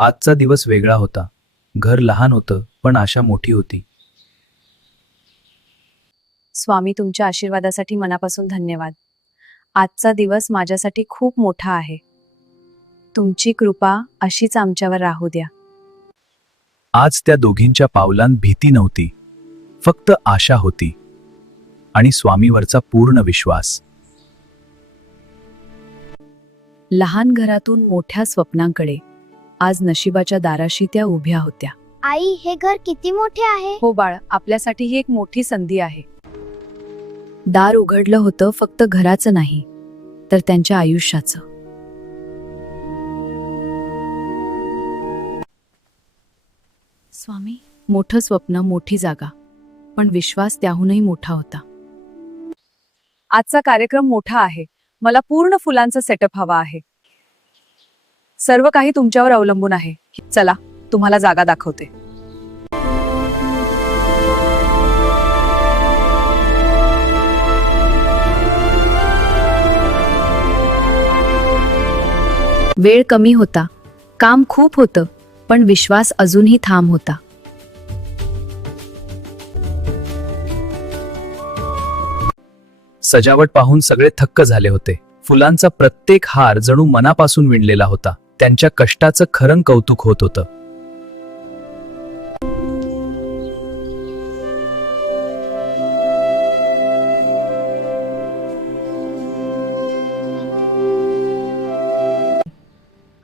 आजचा दिवस वेगळा होता. घर लहान होतं, पण आशा मोठी होती. स्वामी, तुमच्या आशीर्वादासाठी मनापासून धन्यवाद. आजचा दिवस माझ्यासाठी खूप मोठा आहे. तुमची कृपा अशीच आमच्यावर राहू द्या. आज त्या दोघींच्या पावलांत भीती नव्हती, फक्त आशा होती आणि स्वामीवरचा पूर्ण विश्वास. लहान घरातून मोठ्या स्वप्नांकडे आज नशिबाच्या दाराशी त्या उभ्या होत्या. आई, हे घर किती मोठे आहे. हो बाळ, आपल्यासाठी ही एक मोठी संधी आहे. दार उघडलं होतं फक्त घराचं नाही, तर त्यांच्या आयुष्याचं. स्वामी, मोठं स्वप्न, मोठी जागा, पण विश्वास त्याहूनही मोठा होता. आजचा कार्यक्रम मोठा आहे. मला पूर्ण फुलांचा सेटअप हवा आहे. सर्व काही तुमच्यावर अवलंबून आहे. चला, तुम्हाला जागा दाखवते. वेळ कमी होता, काम खूप होतं, पण विश्वास अजूनही ठाम होता. सजावट पाहून सगळे थक्क झाले होते. फुलांचा प्रत्येक हार जणू मनापासून विणलेला होता. त्यांच्या कष्टाचं खरं कौतुक होत होतं.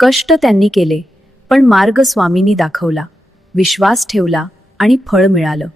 कष्ट त्यांनी केले, पण मार्ग स्वामींनी दाखवला, विश्वास ठेवला आणि फळ मिळालं.